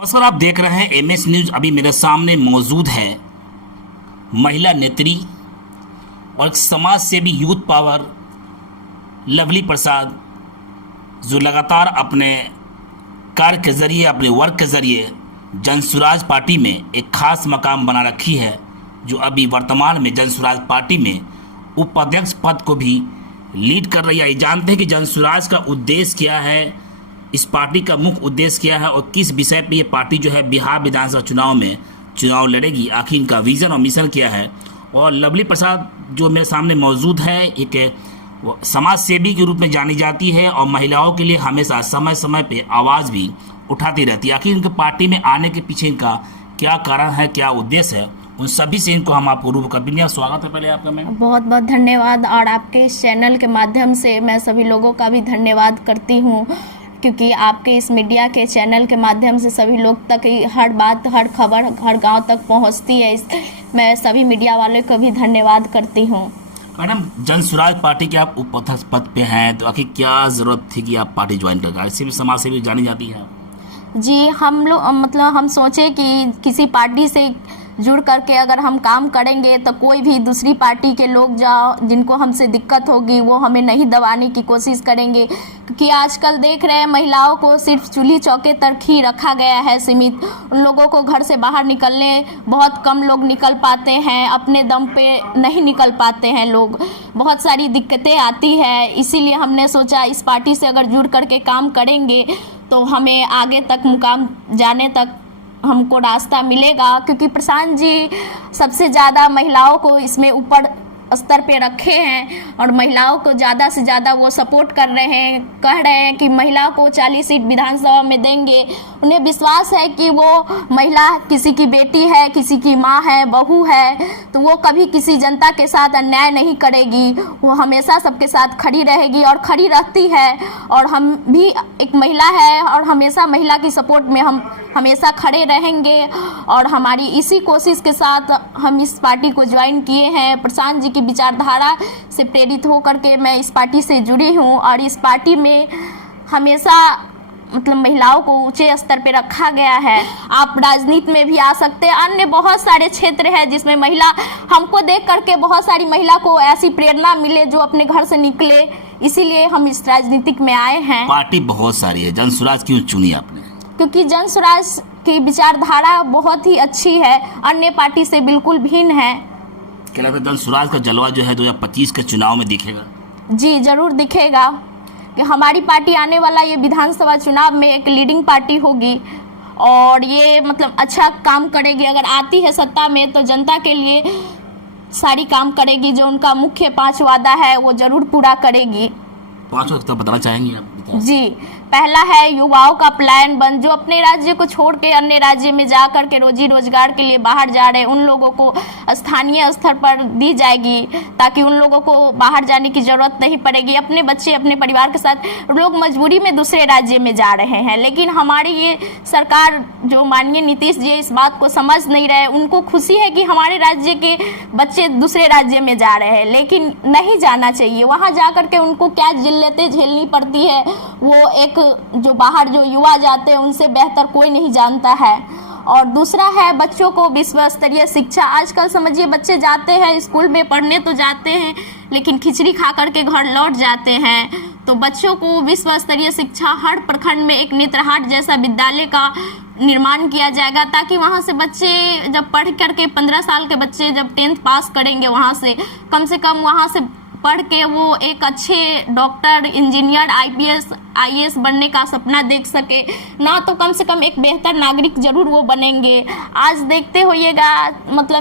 नमस्कार, आप देख रहे हैं एमएस न्यूज। अभी मेरे सामने मौजूद है महिला नेत्री और एक समाज सेवी यूथ पावर लवली प्रसाद, जो लगातार अपने कार्य के जरिए, अपने वर्क के जरिए जनसुराज पार्टी में एक खास मकाम बना रखी है, जो अभी वर्तमान में जनसुराज पार्टी में उपाध्यक्ष पद को भी लीड कर रही है। ये जानते हैं कि जनसुराज का उद्देश्य क्या है, इस पार्टी का मुख्य उद्देश्य क्या है और किस विषय पे ये पार्टी जो है बिहार विधानसभा चुनाव में चुनाव लड़ेगी, आखिर इनका विजन और मिशन क्या है। और लवली प्रसाद जो मेरे सामने मौजूद है, एक समाज सेवी के रूप में जानी जाती है और महिलाओं के लिए हमेशा समय समय पे आवाज़ भी उठाती रहती है। आखिर इनके पार्टी में आने के पीछे इनका क्या कारण है, क्या उद्देश्य है, उन सभी से इनको हम आपको रूबरू कर देंगे। स्वागत है पहले आपका मैम। बहुत बहुत धन्यवाद। और आपके इस चैनल के माध्यम से मैं सभी लोगों का भी धन्यवाद करती हूँ, क्योंकि आपके इस मीडिया के चैनल के माध्यम से सभी लोग तक हर बात, हर खबर, हर गांव तक पहुंचती है। मैं सभी मीडिया वालों को भी धन्यवाद करती हूं। मैडम, जनसुराज पार्टी के आप उपाध्यक्ष पद पे हैं, तो आखिर क्या ज़रूरत थी कि आप पार्टी ज्वाइन कर? ऐसे भी समाज से भी जानी जाती है जी। हम लोग हम सोचे कि किसी पार्टी से जुड़ करके अगर हम काम करेंगे तो कोई भी दूसरी पार्टी के लोग जिनको हमसे दिक्कत होगी वो हमें नहीं दबाने की कोशिश करेंगे, क्योंकि आजकल देख रहे हैं महिलाओं को सिर्फ चूल्ही चौके तक ही रखा गया है सीमित। उन लोगों को घर से बाहर निकलने बहुत कम लोग निकल पाते हैं, अपने दम पे नहीं निकल पाते हैं लोग, बहुत सारी दिक्कतें आती है। इसीलिए हमने सोचा इस पार्टी से अगर जुड़ करके काम करेंगे तो हमें आगे तक मुकाम जाने तक हमको रास्ता मिलेगा, क्योंकि प्रशांत जी सबसे ज़्यादा महिलाओं को इसमें ऊपर स्तर पे रखे हैं और महिलाओं को ज़्यादा से ज़्यादा वो सपोर्ट कर रहे हैं, कह रहे हैं कि महिला को 40 सीट विधानसभा में देंगे। उन्हें विश्वास है कि वो महिला किसी की बेटी है, किसी की माँ है, बहू है, तो वो कभी किसी जनता के साथ अन्याय नहीं करेगी, वो हमेशा सबके साथ खड़ी रहेगी और खड़ी रहती है। और हम भी एक महिला है और हमेशा महिला की सपोर्ट में हम हमेशा खड़े रहेंगे। और हमारी इसी कोशिश के साथ हम इस पार्टी को ज्वाइन किए हैं। प्रशांत जी की विचारधारा से प्रेरित होकर के मैं इस पार्टी से जुड़ी हूँ और इस पार्टी में हमेशा महिलाओं को ऊंचे स्तर पे रखा गया है। आप राजनीति में भी आ सकते हैं, अन्य बहुत सारे क्षेत्र हैं जिसमें महिला, हमको देख करके बहुत सारी महिला को ऐसी प्रेरणा मिले जो अपने घर से निकले, इसीलिए हम इस राजनीतिक में आए हैं। पार्टी बहुत सारी है, जनसुराज क्यों चुनी आपने? क्योंकि जनसुराज की विचारधारा बहुत ही अच्छी है, अन्य पार्टी से बिल्कुल भिन्न है। क्या लगता है जनसुराज का जलवा जो है 2025 के चुनाव में दिखेगा? जी जरूर दिखेगा, कि हमारी पार्टी आने वाला ये विधानसभा चुनाव में एक लीडिंग पार्टी होगी और ये अच्छा काम करेगी। अगर आती है सत्ता में तो जनता के लिए सारी काम करेगी, जो उनका मुख्य 5 वादा है वो जरूर पूरा करेगी। 5 वक्त बताना चाहेंगे आप? जी, पहला है युवाओं का पलायन बंद, जो अपने राज्य को छोड़ के अन्य राज्य में जा कर के रोजी रोजगार के लिए बाहर जा रहे हैं, उन लोगों को स्थानीय स्तर पर दी जाएगी, ताकि उन लोगों को बाहर जाने की जरूरत नहीं पड़ेगी। अपने बच्चे अपने परिवार के साथ लोग मजबूरी में दूसरे राज्य में जा रहे हैं, लेकिन हमारी ये सरकार जो माननीय नीतीश जी इस बात को समझ नहीं रहे। उनको खुशी है कि हमारे राज्य के बच्चे दूसरे राज्य में जा रहे हैं, लेकिन नहीं जाना चाहिए। वहाँ जा करके उनको क्या जिल्लतें झेलनी पड़ती है वो एक जो बाहर जो युवा जाते हैं उनसे बेहतर कोई नहीं जानता है। और दूसरा है बच्चों को विश्व स्तरीय शिक्षा। आजकल समझिए बच्चे जाते हैं स्कूल में पढ़ने तो जाते हैं, लेकिन खिचड़ी खा करके घर लौट जाते हैं। तो बच्चों को विश्व स्तरीय शिक्षा हर प्रखंड में एक नेत्रहाट जैसा विद्यालय का निर्माण किया जाएगा, ताकि वहाँ से बच्चे जब पढ़ करके 15 साल के बच्चे जब 10th पास करेंगे, वहाँ से कम वहाँ से पढ़ के वो एक अच्छे डॉक्टर, इंजीनियर, IPS बनने का सपना देख सके, ना तो कम से कम एक बेहतर नागरिक जरूर वो बनेंगे। आज देखते होइएगा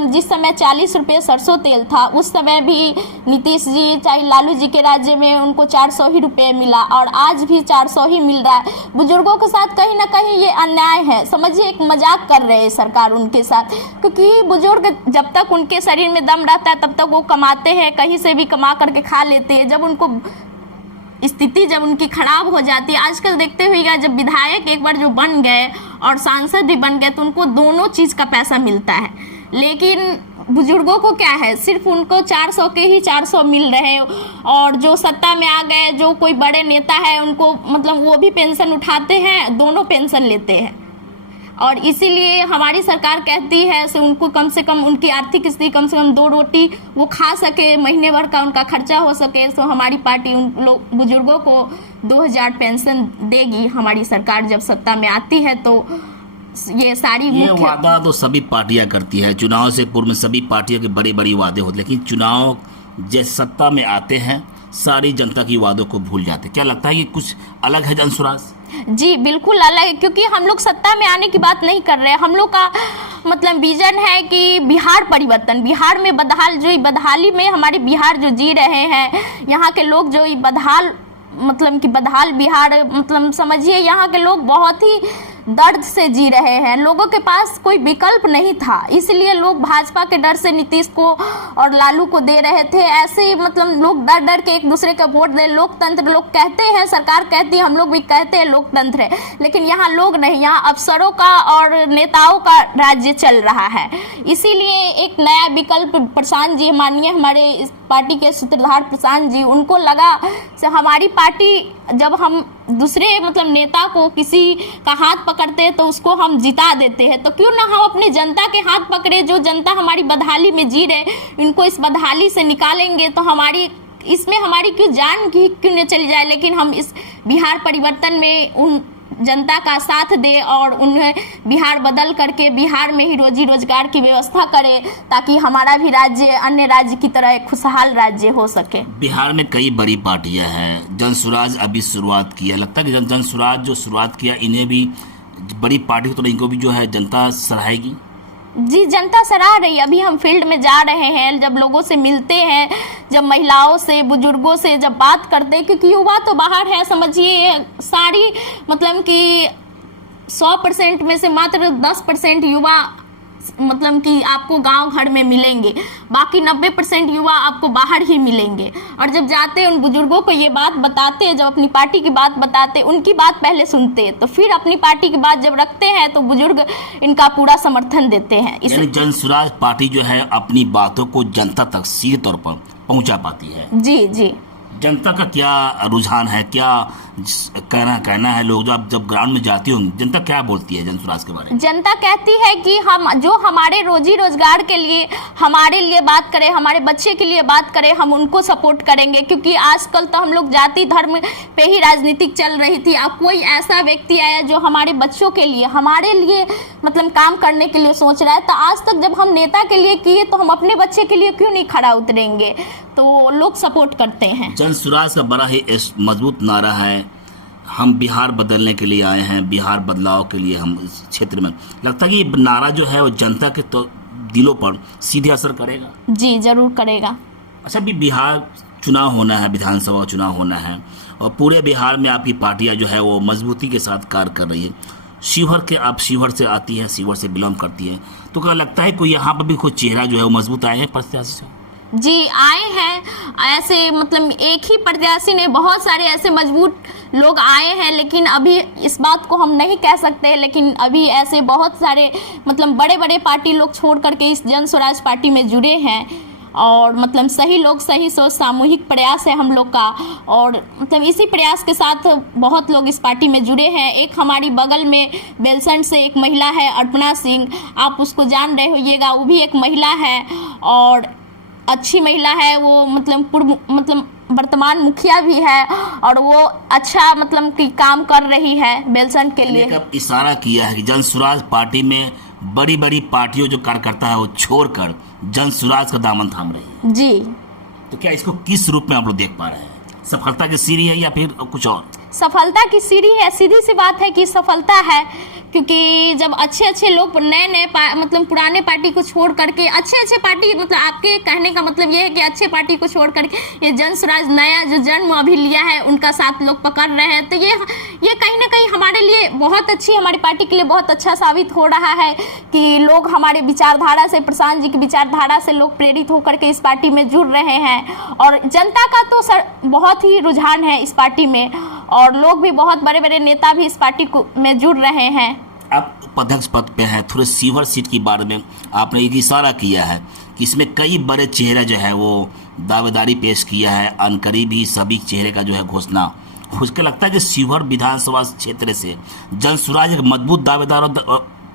जिस समय 40 रुपये सरसों तेल था, उस समय भी नीतीश जी चाहे लालू जी के राज्य में उनको 400 ही रुपये मिला और आज भी 400 ही मिल रहा है। बुजुर्गों के साथ कहीं ना कहीं ये अन्याय है, समझिए एक मजाक कर रहे हैं सरकार उनके साथ, क्योंकि बुजुर्ग जब तक उनके शरीर में दम रहता है तब तक वो कमाते हैं, कहीं से भी कमा के खा लेते हैं। जब उनको स्थिति जब उनकी खराब हो जाती है, आजकल देखते हुए जब विधायक एक बार जो बन गए और सांसद भी बन गए तो उनको दोनों चीज का पैसा मिलता है, लेकिन बुजुर्गों को क्या है, सिर्फ उनको 400 के ही 400 मिल रहे। और जो सत्ता में आ गए, जो कोई बड़े नेता है, उनको वो भी पेंशन उठाते हैं, दोनों पेंशन लेते हैं। और इसीलिए हमारी सरकार कहती है से उनको कम से कम उनकी आर्थिक स्थिति कम से कम 2 रोटी वो खा सके, महीने भर का उनका खर्चा हो सके। तो हमारी पार्टी उन लोग बुजुर्गों को 2000 पेंशन देगी। हमारी सरकार जब सत्ता में आती है तो ये सारी ये वादा तो सभी पार्टियां करती है, चुनाव से पूर्व में सभी पार्टियों के बड़े बड़े वादे होते, लेकिन चुनाव जैसे सत्ता में आते हैं सारी जनता की वादों को भूल जाते। क्या लगता है कि कुछ अलग है जनसुराज? जी बिल्कुल अलग है, क्योंकि हम लोग सत्ता में आने की बात नहीं कर रहे हैं। हम लोग का मतलब विजन है कि बिहार परिवर्तन, बिहार में बदहाल जो बदहाली में हमारे बिहार जो जी रहे हैं, यहाँ के लोग जो बदहाल मतलब कि बदहाल बिहार मतलब समझिए यहाँ के लोग बहुत ही दर्द से जी रहे हैं। लोगों के पास कोई विकल्प नहीं था, इसलिए लोग भाजपा के डर से नीतीश को और लालू को दे रहे थे। ऐसे मतलब लोग डर डर के एक दूसरे को वोट दे। लोकतंत्र लोग कहते हैं, सरकार कहती है, हम लोग भी कहते हैं लोकतंत्र है, लेकिन यहाँ लोग नहीं, यहाँ अफसरों का और नेताओं का राज्य चल रहा है। इसीलिए एक नया विकल्प प्रशांत जी माननीय हमारे इस पार्टी के सूत्रधार प्रशांत जी, उनको लगा से हमारी पार्टी जब हम दूसरे मतलब नेता को किसी का हाथ पकड़ते हैं तो उसको हम जिता देते हैं, तो क्यों ना हम अपने जनता के हाथ पकड़े। जो जनता हमारी बदहाली में जी रहे, इनको इस बदहाली से निकालेंगे तो हमारी इसमें हमारी क्यों जान क्यों न चली जाए। लेकिन हम इस बिहार परिवर्तन में उन जनता का साथ दे और उन्हें बिहार बदल करके बिहार में ही रोजी रोजगार की व्यवस्था करे, ताकि हमारा भी राज्य अन्य राज्य की तरह एक खुशहाल राज्य हो सके। बिहार में कई बड़ी पार्टियां हैं, जनसुराज अभी शुरुआत की है। लगता है कि जनसुराज जो शुरुआत किया, इन्हें भी बड़ी पार्टी तो इनको भी जो है जनता सराहेगी। जी जनता सराह रही है। अभी हम फील्ड में जा रहे हैं, जब लोगों से मिलते हैं, जब महिलाओं से बुजुर्गों से जब बात करते हैं, क्योंकि युवा तो बाहर है, समझिए सारी मतलब कि 100% में से मात्र 10% युवा मतलब कि आपको गांव घर में मिलेंगे, बाकी 90% युवा आपको बाहर ही मिलेंगे। और जब जाते हैं उन बुजुर्गों को ये बात बताते हैं, जब अपनी पार्टी की बात बताते, उनकी बात पहले सुनते हैं, तो फिर अपनी पार्टी की बात जब रखते हैं तो बुजुर्ग इनका पूरा समर्थन देते हैं। यानी जनसुराज पार्टी जो है अपनी बातों को जनता तक सीधे तौर पर पहुंचा पाती है। जी जी। जनता का क्या रुझान है, क्या कहना है? लोग जब ग्राउंड में जाती होंगी, जनता क्या बोलती है जनसुराज के बारे में? जनता कहती है कि हम जो हमारे रोजी रोजगार के लिए हमारे लिए बात करें, हमारे बच्चे के लिए बात करें, हम उनको सपोर्ट करेंगे। क्योंकि आजकल तो हम लोग जाति धर्म पे ही राजनीतिक चल रही थी। अब कोई ऐसा व्यक्ति आया जो हमारे बच्चों के लिए, हमारे लिए मतलब काम करने के लिए सोच रहा है, तो आज तक जब हम नेता के लिए किए तो हम अपने बच्चे के लिए क्यों नहीं खड़ा उतरेंगे? तो लोग सपोर्ट करते हैं। जनसुराज का बड़ा ही मजबूत नारा है, हम बिहार बदलने के लिए आए हैं, बिहार बदलाव के लिए हम इस क्षेत्र में। लगता है कि ये नारा जो है वो जनता के तो दिलों पर सीधे असर करेगा। जी जरूर करेगा। अच्छा, अभी बिहार चुनाव होना है, विधानसभा चुनाव होना है, और पूरे बिहार में आपकी पार्टियां जो है वो मजबूती के साथ कार्य कर रही है। आप शिवहर से आती है, शिवहर से बिलोंग करती है, तो क्या लगता है कोई यहाँ पर भी कोई चेहरा जो है वो मजबूत आए हैं प्रत्याशी से? जी आए हैं ऐसे, मतलब एक ही प्रत्याशी ने, बहुत सारे ऐसे मजबूत लोग आए हैं, लेकिन अभी इस बात को हम नहीं कह सकते। लेकिन अभी ऐसे बहुत सारे मतलब बड़े बड़े पार्टी लोग छोड़ करके इस जनसुराज पार्टी में जुड़े हैं, और मतलब सही लोग, सही सोच, सामूहिक प्रयास है हम लोग का, और मतलब इसी प्रयास के साथ बहुत लोग इस पार्टी में जुड़े हैं। एक हमारी बगल में बेलसंड से एक महिला है अर्पणा सिंह, आप उसको जान रहे होइएगा, वो भी एक महिला है और अच्छी महिला है। वो मतलब वर्तमान मुखिया भी है, और वो अच्छा मतलब कि काम कर रही है बेलसंड के लिए। कब इशारा किया है कि जनसुराज पार्टी में बड़ी बड़ी पार्टियों जो कार्यकर्ता है वो छोड़कर जनसुराज का दामन थाम रही है। जी, तो क्या इसको किस रूप में आप लोग देख पा रहे हैं? सफलता की सीढ़ी है या फिर कुछ और? सफलता की सीढ़ी है, सीधी सी बात है कि सफलता है, क्योंकि जब अच्छे अच्छे लोग नए मतलब पुराने पार्टी को छोड़ करके अच्छे पार्टी, मतलब आपके कहने का मतलब ये है कि अच्छे पार्टी को छोड़ करके ये जनसुराज नया जो जन्म अभी लिया है उनका साथ लोग पकड़ रहे हैं, तो ये कहीं ना कहीं हमारे लिए बहुत अच्छी, हमारी पार्टी के लिए बहुत अच्छा साबित हो रहा है कि लोग हमारे विचारधारा से, प्रशांत जी की विचारधारा से लोग प्रेरित होकर के इस पार्टी में जुड़ रहे हैं। और जनता का तो बहुत ही रुझान है इस पार्टी में, और लोग भी, बहुत बड़े बड़े नेता भी इस पार्टी में जुड़ रहे हैं। आप अध्यक्ष पद पे हैं, थोड़े शिवहर सीट के बारे में आपने एक इशारा किया है कि इसमें कई बड़े चेहरे जो है वो दावेदारी पेश किया है, अनकरीब ही सभी चेहरे का जो है घोषणा। उसके लगता है कि शिवहर विधानसभा क्षेत्र से जनसुराज एक मजबूत दावेदार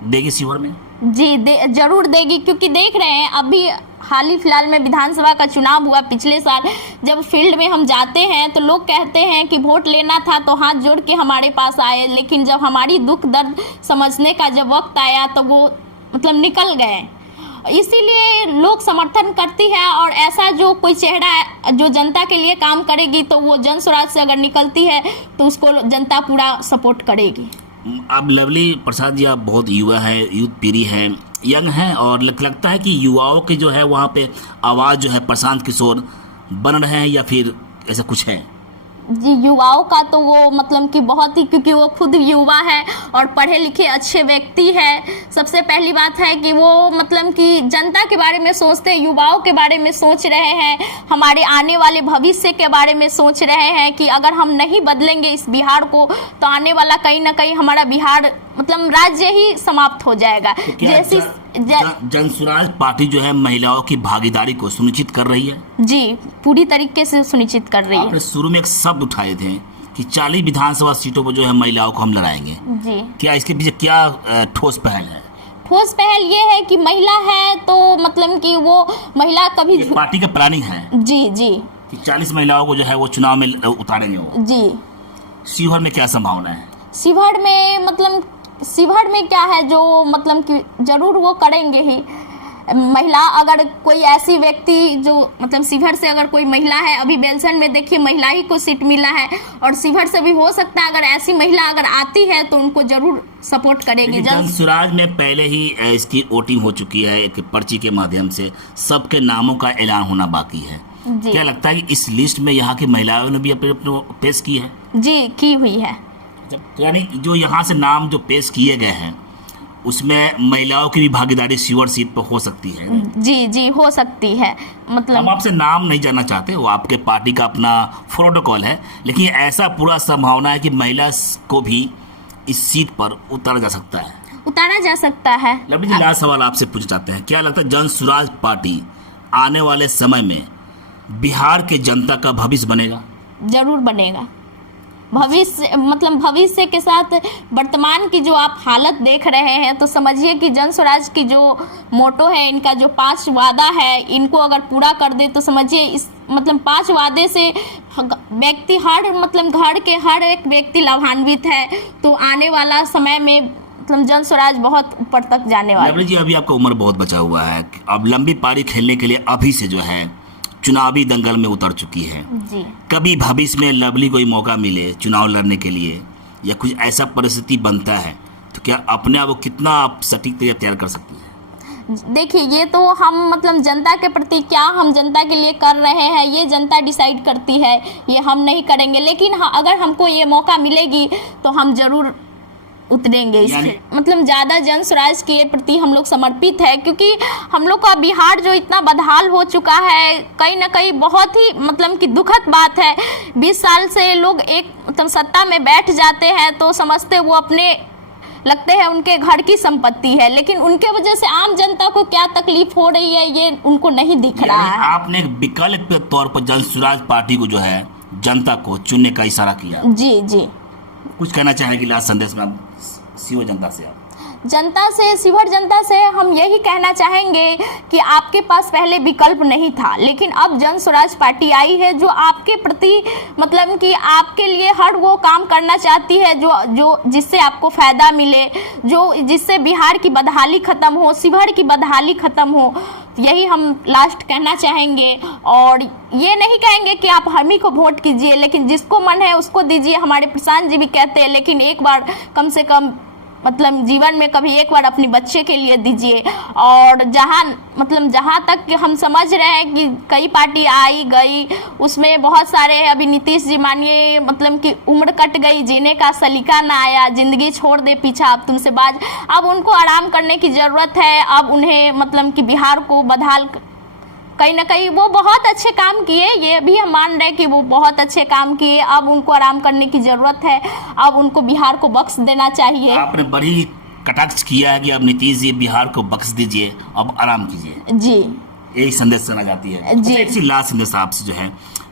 देगी शिवहर में? जी जरूर देगी, क्योंकि देख रहे हैं अभी हाल ही फिलहाल में विधानसभा का चुनाव हुआ पिछले साल। जब फील्ड में हम जाते हैं तो लोग कहते हैं कि वोट लेना था तो हाथ जोड़ के हमारे पास आए, लेकिन जब हमारी दुख दर्द समझने का जब वक्त आया तो वो मतलब निकल गए। इसीलिए लोग समर्थन करती है, और ऐसा जो कोई चेहरा जो जनता के लिए काम करेगी तो वो जन स्वराज से अगर निकलती है तो उसको जनता पूरा सपोर्ट करेगी। अब लवली प्रसाद जी, आप बहुत युवा है, यूथ पीढ़ी है, यंग हैं, और लगता है कि युवाओं की जो है वहाँ पे आवाज़ जो है प्रशांत किशोर बन रहे हैं, या फिर ऐसा कुछ है? जी युवाओं का तो वो मतलब कि बहुत ही, क्योंकि वो खुद युवा है और पढ़े लिखे अच्छे व्यक्ति है। सबसे पहली बात है कि वो मतलब कि जनता के बारे में सोचते हैं, युवाओं के बारे में सोच रहे हैं, हमारे आने वाले भविष्य के बारे में सोच रहे हैं कि अगर हम नहीं बदलेंगे इस बिहार को तो आने वाला कहीं ना कहीं हमारा बिहार मतलब राज्य ही समाप्त हो जाएगा। तो जैसी जन स्वराज पार्टी जो है महिलाओं की भागीदारी को सुनिश्चित कर रही है? जी पूरी तरीके से सुनिश्चित कर रही है। आपने शुरू में एक शब्द उठाए थे कि 40 विधानसभा सीटों पर जो है महिलाओं को हम लड़ाएंगे। जी क्या इसके पीछे क्या ठोस पहल है? ठोस पहल ये है कि महिला है तो मतलब कि वो महिला कभी पार्टी का प्लानिंग है जी जी कि 40 महिलाओं को जो है वो चुनाव में उतारेंगे वो। जी शिवहर में क्या संभावना है? शिवहर में मतलब शिवहर में क्या है जो मतलब कि जरूर वो करेंगे ही। महिला अगर कोई ऐसी व्यक्ति जो मतलब शिवहर से अगर कोई महिला है, अभी बेलसन में देखिए महिला ही को सीट मिला है, और शिवहर से भी हो सकता है अगर ऐसी महिला अगर आती है तो उनको जरूर सपोर्ट करेगी। जन स्वराज में पहले ही इसकी वोटिंग हो चुकी है, एक पर्ची के माध्यम से सबके नामों का ऐलान होना बाकी है। क्या लगता है कि इस लिस्ट में यहाँ की महिलाओं ने भी अपने पेश की है? जी की हुई है। यानी जो यहाँ से नाम जो पेश किए गए हैं उसमें महिलाओं की भी भागीदारी शिवहर सीट पर हो सकती है? जी जी हो सकती है। मतलब हम आपसे नाम नहीं जानना चाहते, वो आपके पार्टी का अपना प्रोटोकॉल है, लेकिन ऐसा पूरा संभावना है कि महिला को भी इस सीट पर उतारा जा सकता है? उतारा जा सकता है। लवली जी, लास्ट सवाल आपसे पूछना चाहते हैं, क्या लगता है जन स्वराज पार्टी आने वाले समय में बिहार के जनता का भविष्य बनेगा? जरूर बनेगा। भविष्य मतलब भविष्य के साथ वर्तमान की जो आप हालत देख रहे हैं तो समझिए कि जन स्वराज की जो मोटो है, इनका जो 5 वादा है, इनको अगर पूरा कर दे तो समझिए इस मतलब 5 वादे से व्यक्ति हर मतलब घर के हर एक व्यक्ति लाभान्वित है। तो आने वाला समय में मतलब जन स्वराज बहुत ऊपर तक जाने वाला है। लवली जी, अभी आपका उम्र बहुत बचा हुआ है, अब लंबी पारी खेलने के लिए अभी से जो है चुनावी दंगल में उतर चुकी है। जी कभी भविष्य में लवली कोई मौका मिले चुनाव लड़ने के लिए या कुछ ऐसा परिस्थिति बनता है तो क्या अपने आप को कितना आप सटीक तैयार कर सकती है? देखिए ये तो हम मतलब जनता के प्रति क्या हम जनता के लिए कर रहे हैं ये जनता डिसाइड करती है, ये हम नहीं करेंगे। लेकिन हाँ, अगर हमको ये मौका मिलेगी तो हम जरूर उतरेंगे इसमें। मतलब ज़्यादा जन स्वराज के प्रति हम लोग समर्पित है, क्योंकि हम लोग का बिहार जो इतना बदहाल हो चुका है, कहीं ना कहीं बहुत ही मतलब कि दुखद बात है। 20 साल से लोग एक मतलब सत्ता में बैठ जाते हैं तो समझते वो अपने लगते हैं उनके घर की संपत्ति है, लेकिन उनके वजह से आम जनता को क्या तकलीफ हो रही है ये उनको नहीं दिख रहा है। आपने एक विकल्प के तौर पर जन स्वराज पार्टी को जो है जनता को चुनने का इशारा किया। जी जी कुछ कहना चाहेंगे लास्ट संदेश में आप शिवहर जनता से? शिवहर जनता से हम यही कहना चाहेंगे कि आपके पास पहले विकल्प नहीं था, लेकिन अब जन स्वराज पार्टी आई है जो आपके प्रति मतलब कि आपके लिए हर वो काम करना चाहती है जो जिससे आपको फायदा मिले, जो जिससे बिहार की बदहाली खत्म हो, शिवहर की बदहाली खत्म हो। यही हम लास्ट कहना चाहेंगे, और ये नहीं कहेंगे कि आप हम ही को वोट कीजिए, लेकिन जिसको मन है उसको दीजिए। हमारे प्रशांत जी भी कहते हैं, लेकिन एक बार कम से कम मतलब जीवन में कभी एक बार अपने बच्चे के लिए दीजिए। और जहाँ तक कि हम समझ रहे हैं कि कई पार्टी आई गई, उसमें बहुत सारे अभी नीतीश जी मानिए मतलब कि उम्र कट गई, जीने का सलीका ना आया, जिंदगी छोड़ दे पीछा अब तुमसे बाज। अब उनको आराम करने की ज़रूरत है। अब उन्हें मतलब कि बिहार को बदहाल कहीं ना कहीं वो बहुत अच्छे काम किए, ये भी हम मान रहे हैं कि वो बहुत अच्छे काम किए। अब उनको आराम करने की ज़रूरत है, अब उनको बिहार को बख्श देना चाहिए। आपने बड़ी कटाक्ष किया है कि अब नीतीश जी बिहार को बख्श दीजिए, अब आराम कीजिए। जी यही संदेश सुना जाती है। जी एक लास्ट संदेश आपसे जो है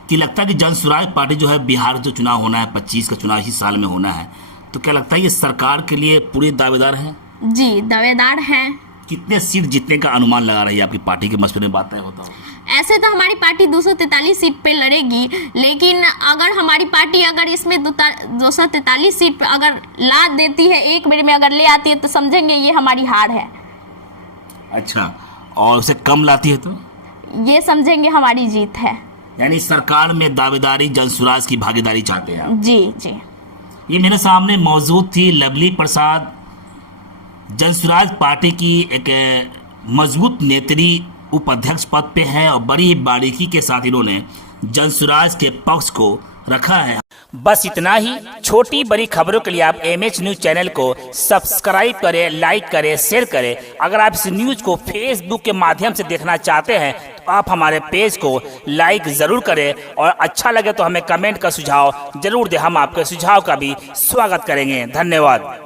कि लगता है कि जन स्वराज पार्टी जो है बिहार जो चुनाव होना है 25 का चुनाव इसी साल में होना है, तो क्या लगता है ये सरकार के लिए पूरी दावेदार है? जी दावेदार हैं। कितने सीट जीतने का अनुमान लगा रही है आपकी पार्टी के मशवरे में बात तय होता हो? ऐसे तो हमारी पार्टी 243 सीट पे लड़ेगी, लेकिन अगर हमारी पार्टी अगर इसमें 243 सीट पे अगर ला देती है, एक बार में अगर ले आती है, तो समझेंगे ये हमारी हार है। अच्छा, और उसे कम लाती है तो ये समझेंगे हमारी जीत है। यानी सरकार में दावेदारी, जनसुराज की भागीदारी चाहते हैं आप? जी जी। ये मेरे सामने मौजूद थी लवली प्रसाद, जनसुराज पार्टी की एक मजबूत नेत्री, उपाध्यक्ष पद पे है और बड़ी बारीकी के साथ इन्होंने जनसुराज के पक्ष को रखा है। बस इतना ही। छोटी बड़ी खबरों के लिए आप एमएच न्यूज चैनल को सब्सक्राइब करें, लाइक करें, शेयर करें। अगर आप इस न्यूज को फेसबुक के माध्यम से देखना चाहते हैं तो आप हमारे पेज को लाइक जरूर करें और अच्छा लगे तो हमें कमेंट का सुझाव जरूर दें। हम आपके सुझाव का भी स्वागत करेंगे। धन्यवाद।